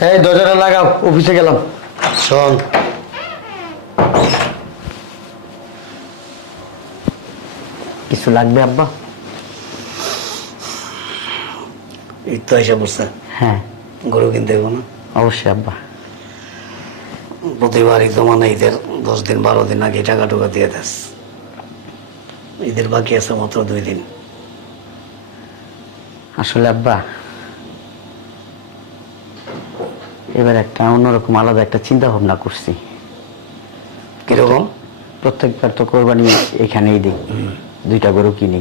এই দরজাটা লাগাও অফিসে গেলাম। শোন। কিছু লাগবে আব্বা? ঈদ তো এসে পড়ছে। হ্যাঁ। গরু কিনতে হইব না? অবশ্যই আব্বা। প্রতিবার ঈদ মানে ঈদের দশ দিন বারো দিন আগে টাকা টুকা দিয়ে দেস। ঈদের বাকি আছে মাত্র দুই দিন। আসলে আব্বা এবার একটা অন্যরকম আলাদা একটা চিন্তা ভাবনা করছি। কীরকম? প্রত্যেকবার তো কোরবানি এখানেই দিই। দুইটা গরু কিনি।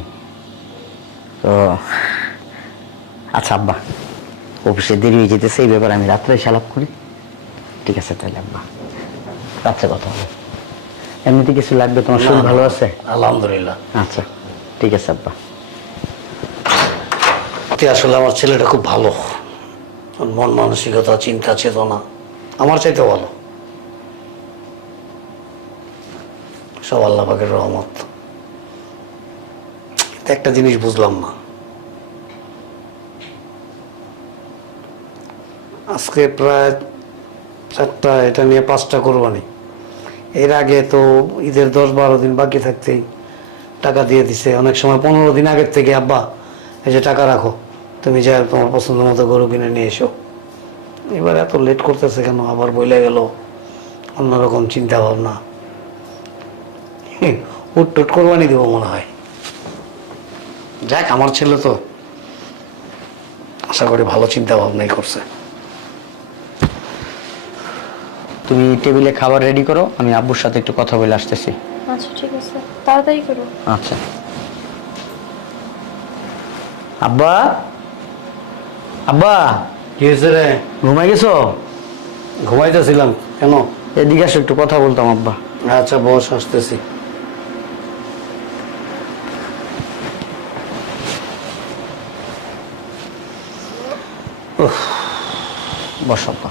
তো আচ্ছা আব্বা অফিসে দেরি হয়ে যেতেছে এই ব্যাপারে আমি রাত্রে সালাপ করি। ঠিক আছে তাহলে আব্বা রাত্রে কথা হবে। এমনিতে কিছু লাগবে তোমার শরীর ভালো আছে? আলহামদুলিল্লাহ। আচ্ছা ঠিক আছে আব্বা। তুই আসলে আমার ছেলেটা খুব ভালো। মন মানসিকতা, চিন্তা, চেতনা আমার চাইতে ভালো। সব আল্লাহ রহমত। একটা জিনিস বুঝলাম না। আজকে প্রায় চারটা, এটা নিয়ে পাঁচটা কোরবানি। এর আগে তো ঈদের দশ বারো দিন বাকি থাকতেই টাকা দিয়ে দিছে। অনেক সময় পনেরো দিন আগের থেকে, আব্বা, এই যে টাকা রাখো, তুমি যা তোমার পছন্দ মতো গরু কিনে নিয়ে এসো। এবার এত লেট করতেছে কেন? আবার বইলে গেল। অন্যরকম চিন্তা ভাবনা উট টুট কোরবানি দেবো মনে হয়। যাক আমার ছেলে তো আশা করি ভালো চিন্তা ভাবনাই করছে। তুমি টেবিলে খাবার রেডি করো আমি আব্বুর সাথে একটু কথা বলে আসতেছি। আচ্ছা ঠিক আছে। তাড়াতাড়ি করো। আচ্ছা। আব্বা? আব্বা? কি হয়েছে রে? ঘুমাই গেছো? ঘুমাইতেছিলাম কেন? এদিকে আসো একটু কথা বলতাম আব্বা। আচ্ছা বস আসতেছি। বস আব্বা।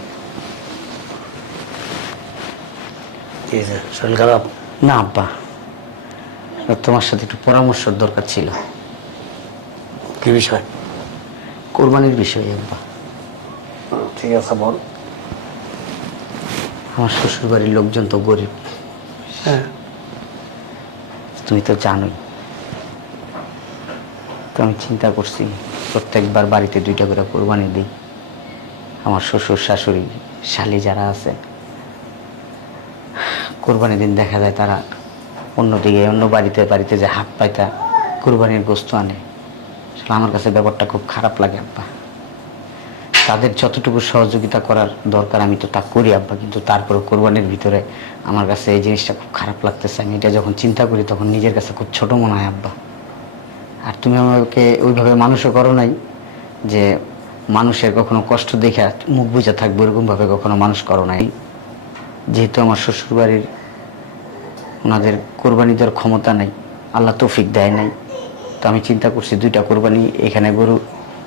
কি হয়েছে? শরীর খারাপ? না আব্বা। তোমার সাথে একটু পরামর্শের দরকার ছিল। কি বিষয়? কোরবানির বিষয়ে আব্বা। ঠিক আছে বল। আমার শ্বশুর বাড়ির লোকজন তো গরিব। হ্যাঁ। তুমি তো জানোই। তো আমি চিন্তা করছি প্রত্যেকবার বাড়িতে দুইটা করে কোরবানি দিই। আমার শ্বশুর শাশুড়ি শালি যারা আছে কোরবানি দিন দেখা যায় তারা অন্যদিকে অন্য বাড়িতে বাড়িতে যে হাত পাইতা কোরবানির বস্তু আনে। আসলে আমার কাছে ব্যাপারটা খুব খারাপ লাগে আব্বা। তাদের যতটুকু সহযোগিতা করার দরকার, আমি তো তা করি আব্বা, কিন্তু তারপরে কোরবানির ভিতরে আমার কাছে এই জিনিসটা খুব খারাপ লাগতেছে। আমি এটা যখন চিন্তা করি, তখন নিজের কাছে খুব ছোট মনে হয় আব্বা। আর তুমি আমাকে ওইভাবে মানুষও করো নাই যে মানুষের কখনো কষ্ট দেখে মুখ বুঝে থাকবে, ওরকমভাবে কখনো মানুষ করো নাই। যেহেতু আমার শ্বশুরবাড়ির ওনাদের কোরবানি দেওয়ার ক্ষমতা নাই, আল্লাহ তৌফিক দেয় নাই। তো আমি চিন্তা করছি দুইটা কোরবানি এখানে গরু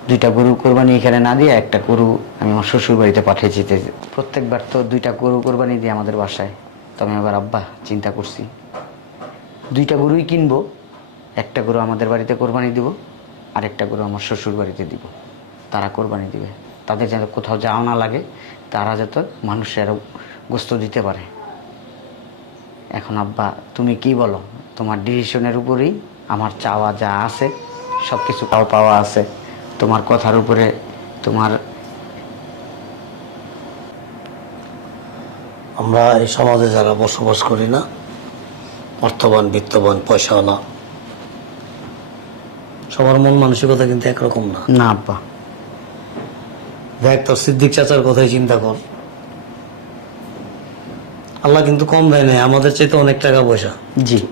দুইটা গরু কোরবানি এখানে না দিয়ে একটা গরু আমি আমার শ্বশুর বাড়িতে পাঠিয়ে যেতে প্রত্যেকবার তো দুইটা গরু কোরবানি দিয়ে আমাদের বাসায়। তো আমি আবার, আব্বা, চিন্তা করছি। দুইটা গরুই কিনবো, একটা গরু আমাদের বাড়িতে কোরবানি দিব আর একটা গরু আমার শ্বশুর বাড়িতে দিব। তারা কোরবানি দিবে। তাদের যেন কোথাও যাওয়া না লাগে, তারা যাতে মানুষের গোস্ত দিতে পারে। এখন, আব্বা, তুমি কি বলো? তোমার ডিসিশনের উপরেই আমার চাওয়া যা আছে সব কিছু পাওয়া আছে। তোমার কথার উপরে তোমার আমরা এই সমাজে যারা বসবাস করি না অর্থবান বিত্তবান পয়সাওয়ালা সবার মন মানসিকতা কিন্তু একরকম না। না আব্বা। দেখ তোর সিদ্দিক চাচার কথাই চিন্তা কর। আল্লাহ কিন্তু কম দেয় নাই আমাদের চাইতে অনেক টাকা পয়সা। জি।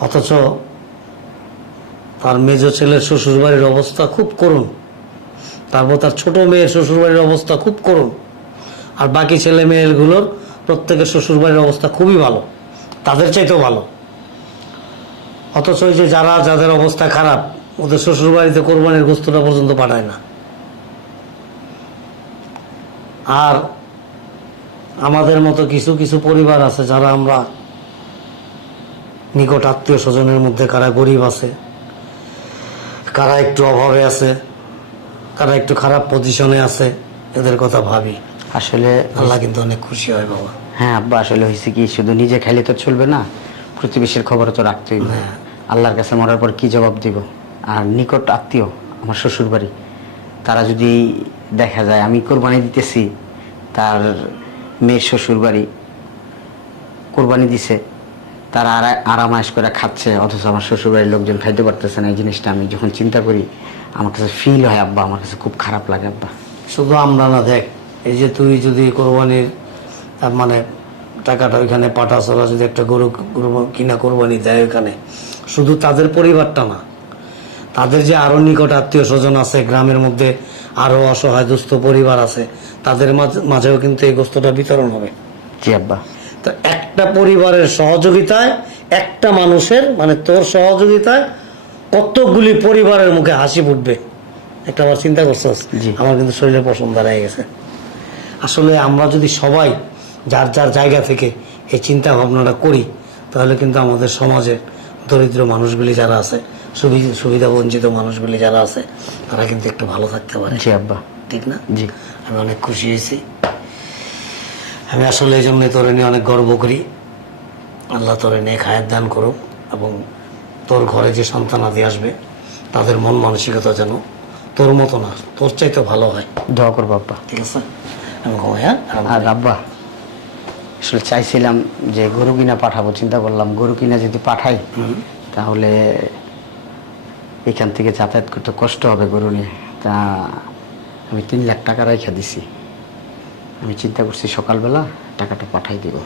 অথচ তার মেজ ছেলের শ্বশুর বাড়ির অবস্থা খুব করুণ। তারপর তার ছোট মেয়ের শ্বশুর বাড়ির অবস্থা খুব করুণ। আর বাকি ছেলে মেয়েগুলোর প্রত্যেকের শ্বশুর বাড়ির অবস্থা খুবই ভালো। তাদের চাইতেও ভালো। অথচ ওই যে যারা, যাদের অবস্থা খারাপ, ওদের শ্বশুর বাড়িতে কোরবানির গোস্তটা পর্যন্ত পাঠায় না। আর আমাদের মতো কিছু কিছু পরিবার আছে যারা আমরা নিকট আত্মীয় স্বজনের মধ্যে কারা গরিব আছে কারা একটু অভাবে আছে? কারা একটু খারাপ পজিশনে আছে? এদের কথা ভাবি। আসলে আল্লাহ কিন্তু অনেক খুশি হয় বাবা। হ্যাঁ আব্বা আসলে হয়েছে কি শুধু নিজে খাইলে তো চলবে না প্রতিবেশীর খবর তো রাখতেই হ্যাঁ। আল্লাহর কাছে মরার পর কি জবাব দিব? আর নিকট আত্মীয় আমার শ্বশুর বাড়ি তারা যদি দেখা যায় আমি কোরবানি দিতেছি তার মেয়ের শ্বশুর বাড়ি কোরবানি দিছে তারা আরা- আরামায়েশ করে খাচ্ছে অথচ আমার শ্বশুরবাড়ির লোকজন খাইতে পারতেছে না। এই জিনিসটা আমি যখন চিন্তা করি আমার কাছে ফিল হয় আব্বা আমার কাছে খুব খারাপ লাগে আব্বা। শুধু আমরা না দেখ এই যে তুই যদি কোরবানির তার মানে টাকাটা ওইখানে পাঠাস ওরা যদি একটা গরু গরু কিনা কোরবানি দেয় ওইখানে শুধু তাদের পরিবারটা না তাদের যে আরও নিকট আত্মীয় স্বজন আছে গ্রামের মধ্যে আরও অসহায় দুস্থ পরিবার আছে তাদের মাঝে- মাঝেও কিন্তু এই গোস্তটা বিতরণ হবে। জি আব্বা। তো একটা পরিবারের সহযোগিতায় একটা মানুষের মানে তোর সহযোগিতায় কতগুলি পরিবারের মুখে হাসি ফুটবে? একটা আবার চিন্তা করছস। আমার কিন্তু শরীরে পছন্দ দাঁড়ায় গেছে। আসলে আমরা যদি সবাই যার যার জায়গা থেকে এই চিন্তা ভাবনাটা করি তাহলে কিন্তু আমাদের সমাজের দরিদ্র মানুষগুলি যারা আছে সুবিধা সুবিধা বঞ্চিত মানুষগুলি যারা আছে তারা কিন্তু একটু ভালো থাকতে পারে। জি আব্বা। ঠিক না? জি। আমি অনেক খুশি হয়েছি। আমি আসলে এই জন্যই তোরে নিয়ে অনেক গর্ব করি। আল্লাহ তোরে নিয়ে খায়ের দান করুক এবং তোর ঘরে যে সন্তান আদি আসবে তাদের মন মানসিকতা যেন তোর মতো না তোর চাইতে ভালো হয়। দোয়া করব আব্বা। ঠিক আছে? আমি ঘুমাই হ্যাঁ? আর আব্বা আসলে চাইছিলাম যে গরু কিনা পাঠাবো চিন্তা করলাম গরু কিনা যদি পাঠাই তাহলে এখান থেকে যাতায়াত করতে কষ্ট হবে গরু নিয়ে। তা আমি তিন লাখ টাকা রেখে দিছি। আমি চিন্তা করছি সকালবেলা টাকাটা পাঠাই দিব।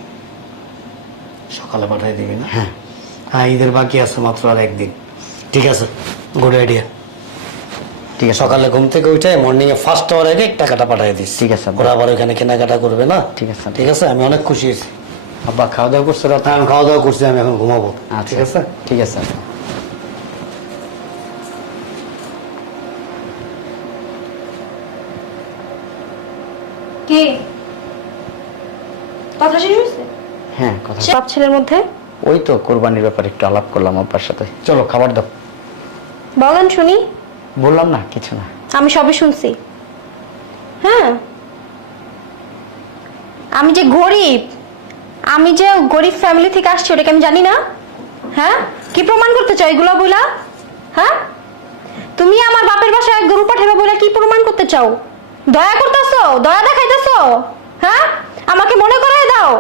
সকালে পাঠিয়ে দিবি না? হ্যাঁ। হ্যাঁ ঈদের বাকি আছে মাত্র আর একদিন। ঠিক আছে গুড আইডিয়া ঠিক আছে। সকালে ঘুম থেকে উঠে মর্নিং এ ফার্স্ট আওয়ার আগে টাকাটা পাঠিয়ে দিস। ঠিক আছে। ওরা আবার ওখানে কেনাকাটা করবে না? ঠিক আছে। ঠিক আছে আমি অনেক খুশি হয়েছি। আব্বা খাওয়া দাওয়া করছ রাতে? আমি খাওয়া দাওয়া করছি আমি এখন ঘুমাবো। আচ্ছা। ঠিক আছে? ঠিক আছে। কি? কথা শেষ হয়েছে? হ্যাঁ কথা বাপ ছেলের মধ্যে? ওই তো কোরবানির ব্যাপারে একটু আলাপ করলাম আব্বার সাথে। চলো খাবার দাও। বলেন শুনি। বললাম না কিছু না। আমি সবই শুনছি। হ্যাঁ। আমি যে গরিব আমি যে গরিব ফ্যামিলি থেকে আসছি ওটাকে আমি জানি না? হ্যাঁ? কি প্রমাণ করতে চাও এগুলো বইলা? হ্যাঁ? তুমি আমার বাপের বাসায় গরু পাঠাবে বলে কি প্রমাণ করতে চাও? দয়া করতেছো দয়া দেখাইতেছো হ্যাঁ? আমাকে মনে করাই দাও।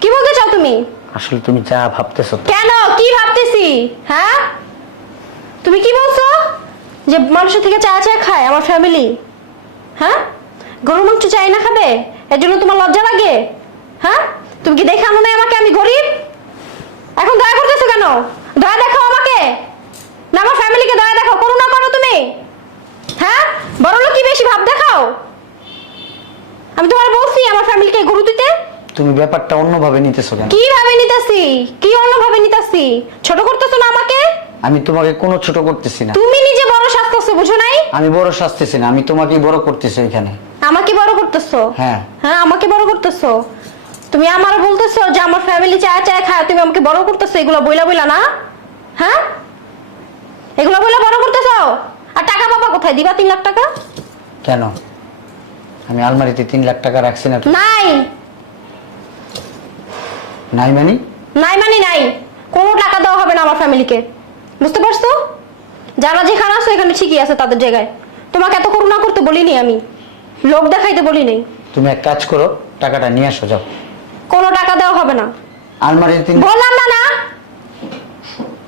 কি বলতে চাও তুমি? আসলে তুমি যা ভাবতেছো কেন? কি ভাবতেছি? হ্যাঁ? তুমি কি বলছো? যে মানুষের থেকে চা চা খায় আমার ফ্যামিলি হ্যাঁ? গরু মাংস চাই না খাবে? এর জন্য তোমার লজ্জা লাগে? হ্যাঁ? তুমি কি দেখে আনো না আমাকে? আমি গরিব? এখন দয়া করতেছো কেন? দয়া দেখাও আমাকে। না আমার ফ্যামিলিকে দয়া দেখাও করো না করো তুমি হ্যাঁ বড় লোক কি বেশি ভাব দেখাও। আমি তোমার বলছি আমার ফ্যামিলিকে গরু দিতে? তুমি ব্যাপারটা অন্যভাবে নিতেছো কেন? কীভাবে নিতেছি? কি অন্যভাবে নিতেছি? ছোট করতেছো না আমাকে? আমি তোমাকে কোনো ছোট করতেছি না। তুমি নিজে বড় সাজতেছো বুঝো নাই? আমি বড় শাস্তেছি না আমি তোমাকে বড় করতেছি এখানে। আমাকে বড় করতেছো? হ্যাঁ। হ্যাঁ আমাকে বড় করতেছো? তুমি আমার বলতেছো যে আমার ফ্যামিলি চায় চায় খায় তুমি আমাকে বড় করতেছো এগুলো বইলা বইলা না? হ্যাঁ? এগুলো বইলা বড় করতেছো? আর টাকা পাবা কোথায়? দিবা তিন লাখ টাকা? কেন? আমি আলমারিতে তিন লাখ টাকা রাখছি না নাই। নাই মানে? নাই মানে নাই। কোনো টাকা দেওয়া হবে না আমার ফ্যামিলিকে। বুঝতে পারছ? যারা যেখানে আছো এখানে ঠিকই আছে তাদের জায়গায়। তোমাকে এত করুণা করতে বলিনি আমি। লোক দেখাইতে বলি নাই তুমি এক কাজ করো টাকাটা নিয়ে আসো যাও। কোনো টাকা দেওয়া হবে না। আলমারিতে তিন বললাম না না।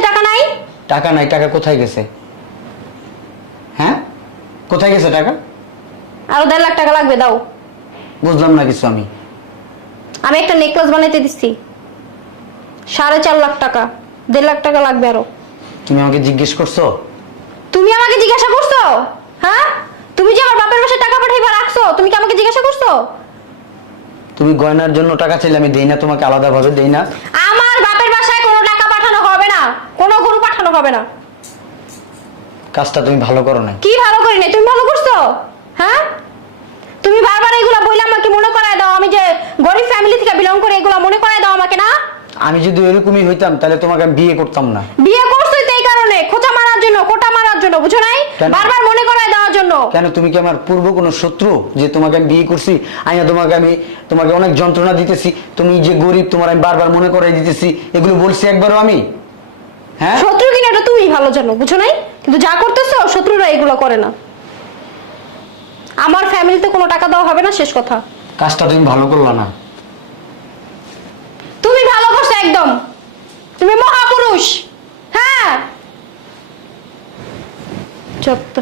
টাকা নাই? টাকা নাই টাকা কোথায় গেছে? হ্যাঁ? কোথায় গেছে টাকা? আরও দেড় লাখ টাকা লাগবে দাও। বুঝলাম না কিছু আমি। আমি একটা নেকলেস বানাইতে দিচ্ছি। সাড়ে চার লাখ টাকা দেড় লাখ টাকা লাগবে আরও। তুমি আমাকে জিজ্ঞেস করছ? তুমি আমাকে জিজ্ঞাসা করছ? হ্যাঁ? তুমি যে আমার বাপের বাসায় টাকা পাঠাইবা রাখছো তুমি কি আমাকে জিজ্ঞাসা করছ? তুমি গয়নার জন্য টাকা চাইলে আমি দেই না তোমাকে আলাদাভাবে দেই না। আমার বাপের বাসায় কোনো টাকা পাঠানো হবে না কোনো গরু পাঠানো হবে না। কাজটা তুমি ভালো করো না কি ভালো করি নাই? তুমি ভালো করছ? হ্যাঁ? তুমি বারবার এগুলা বইলে আমাকে মনে করায় দাও আমি যে গরিব ফ্যামিলি থেকে বিলং করে এগুলা মনে করায় দাও আমাকে না? আমি যদি ওইরকমই হইতাম তাহলে তোমাকে আমি বিয়ে করতাম না। বিয়ে করছোই তো এই কারণে খোঁচা মারার জন্য কোটা মারার জন্য বুঝো নাই? বারবার মনে করায় দেওয়ার জন্য। কেন তুমি কি আমার পূর্ব কোনো শত্রু যে তোমাকে আমি বিয়ে করছি? আইনা তোমাকে আমি তোমাকে অনেক যন্ত্রণা দিতেছি। তুমি যে গরিব তোমার আমি বারবার মনে করাই দিতেছি। এগুলো বলছি একবারও আমি। হ্যাঁ? শত্রু কিনা এটা তুমি ভালো জানো বুঝো নাই? কিন্তু যা করতেছো শত্রুরা এগুলো করে না। আমার ফ্যামিলিতে কোনো টাকা দেওয়া হবে না শেষ কথা। কাজটা তুমি ভালো করলা না। তুমি ভালো করছ একদম। তুমি মহাপুরুষ। হ্যাঁ। চুপ।